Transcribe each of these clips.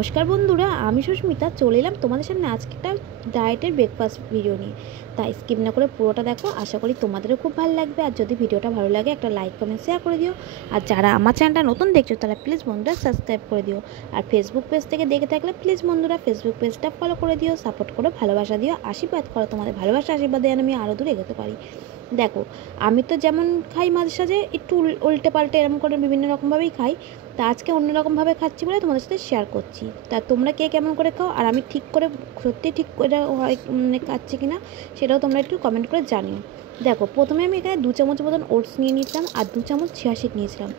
নমস্কার বন্ধুরা, আমি সুস্মিতা চলে এলাম তোমাদের সামনে আজকে একটা ডায়েটের ব্রেকফাস্ট ভিডিও নিয়ে। তাই স্কিপ না করে পুরোটা দেখো, আশা করি তোমাদেরও খুব ভালো লাগবে। আর যদি ভিডিওটা ভালো লাগে একটা লাইক কমেন্ট শেয়ার করে দিও। আর যারা আমার চ্যানেলটা নতুন দেখছো তারা প্লিজ বন্ধুরা সাবস্ক্রাইব করে দিও। আর ফেসবুক পেজ থেকে দেখে থাকলে প্লিজ বন্ধুরা ফেসবুক পেজটা ফলো করে দিও, সাপোর্ট করো, ভালোবাসা দিও, আশীর্বাদ করো। তোমাদের ভালোবাসা আশীর্বাদে আমি আরও দূর এগোতে পারি। দেখো, আমি তো যেমন খাই মাঝে সাঝে একটু উল্টে পাল্টে এরকম করে বিভিন্ন রকমভাবেই খাই। তা আজকে অন্যরকমভাবে খাচ্ছি বলে তোমাদের সাথে শেয়ার করছি। তা তোমরা কে কেমন করে খাও, আর আমি ঠিক করে সত্যি ঠিক করে হয় মানে খাচ্ছি কি না সেটাও তোমরা একটু কমেন্ট করে জানিও। দেখো, প্রথমে আমি এখানে 2 চামচ মতন ওটস নিয়ে নিয়েছিলাম আর 2 চামচ চিয়া সিড নিয়েছিলাম।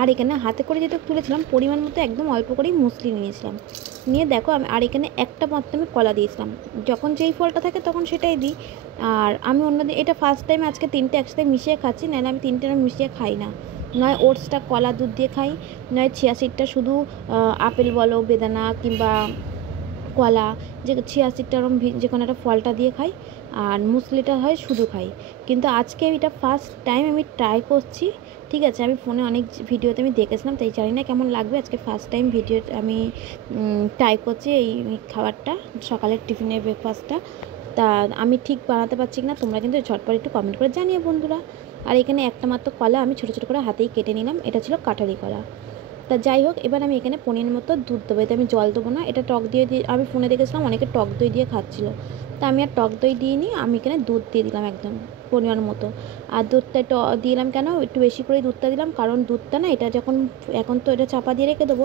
আর এখানে হাতে করে যেটা তুলেছিলাম পরিমাণ মতো একদম অল্প করেই মুসলি নিয়েছিলাম। নিয়ে দেখো আমি আর এখানে একটা মাত্র আমি কলা দিয়েছিলাম। যখন যেই ফলটা থাকে তখন সেটাই দিই। আর আমি অন্যদিন এটা ফার্স্ট টাইম আজকে 3টে একসাথে মিশিয়ে খাচ্ছি, নাহলে আমি 3টে মিশিয়ে খাই না। নয় ওটসটা কলা দুধ দিয়ে খাই, নয় চিয়া সিডটা শুধু আপেল বলো, বেদানা কিংবা কলা, যে চিয়া সিডটা ওরকম যে কোনো একটা ফলটা দিয়ে খাই। আর মুসলিটা হয় শুধু খাই। কিন্তু আজকে এটা ফার্স্ট টাইম আমি ট্রাই করছি। ঠিক আছে, আমি ফোনে অনেক ভিডিওতে আমি দেখেছিলাম, তাই জানি না কেমন লাগবে। আজকে ফার্স্ট টাইম ভিডিও আমি ট্রাই করছি এই খাবারটা, সকালের টিফিনের ব্রেকফাস্টটা। তা আমি ঠিক বানাতে পারছি কিনা তোমরা কিন্তু ঝটপট একটু কমেন্ট করে জানিও বন্ধুরা। আর এখানে একটা মাত্র কলা আমি ছোটো ছোটো করে হাতেই কেটে নিলাম, এটা ছিল কাঠারি কলা। তা যাই হোক, এবার আমি এখানে পনির মতো দুধ দেবো, এতে আমি জল দেবো না। এটা টক দিয়ে আমি ফোনে দেখেছিলাম অনেকে টক দই দিয়ে খাচ্ছিলো। তা আমি আর টক দই দিয়ে নিই, আমি এখানে দুধ দিয়ে দিলাম একদম পনিরের মতো। আর দুধটা একটু দিলাম কেন, একটু বেশি করে দুধটা দিলাম, কারণ দুধটা না এটা যখন এখন তো এটা চাপা দিয়ে রেখে দেবো,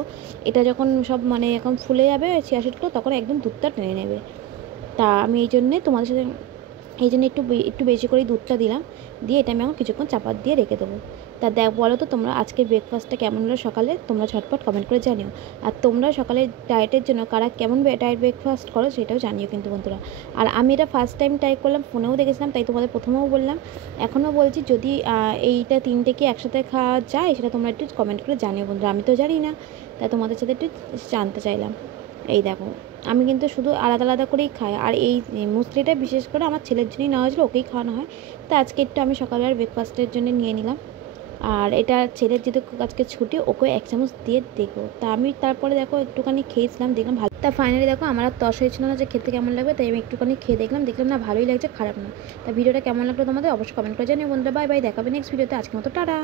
এটা যখন সব মানে এখন ফুলে যাবে চিয়া সিডগুলো, তখন একদম দুধটা টেনে নেবে। তা আমি এই জন্যে তোমাদের সাথে এই জন্য একটু বেশি করে দুধটা দিলাম। দিয়ে এটা আমি এখন কিছুক্ষণ চাপা দিয়ে রেখে দেবো। তা বলো তো তোমরা আজকের ব্রেকফাস্টটা কেমন হলো সকালে, তোমরা ঝটপট কমেন্ট করে জানিও। আর তোমরা সকালে ডায়েটের জন্য কারা কেমন ডায়েট ব্রেকফাস্ট করো সেটাও জানিও কিন্তু বন্ধুরা। আর আমি এটা ফার্স্ট টাইম ট্রাই করলাম, ফোনেও দেখেছিলাম, তাই তোমাদের প্রথমেও বললাম, এখনও বলছি, যদি এইটা 3টে কি একসাথে খাওয়া যায় সেটা তোমরা একটু কমেন্ট করে জানিও বন্ধুরা। আমি তো জানি না, তাই তোমাদের সাথে একটু জানতে চাইলাম। এই দেখো, আমি কিন্তু শুধু আলাদা আলাদা করেই খাই। আর এই মুসলিটা বিশেষ করে আমার ছেলের জন্যই নেওয়া হয়েছিলো, ওকেই খাওয়ানো হয়। তো আজকে একটু আমি সকালবেলার ব্রেকফাস্টের জন্য নিয়ে নিলাম। আর এটা ছেলের যেহেতু আজকে ছুটি, ওকে 1 চামচ দিয়ে দেখবো। তা আমি তারপরে দেখো একটুখানি খেয়েছিলাম, দেখলাম ভালো। তা ফাইনালি দেখো আমার আর তস হয়েছিল না যে খেতে কেমন লাগবে, তাই আমি একটুখানি খেয়ে দেখলাম না ভালোই লাগছে, খারাপ না। তা ভিডিওটা কেমন লাগলো তোমাদের অবশ্যই কমেন্ট করে জানিও বন্ধুরা। বাই বাই, দেখাবে নেক্সট ভিডিওতে। আজকের মতো টাটা।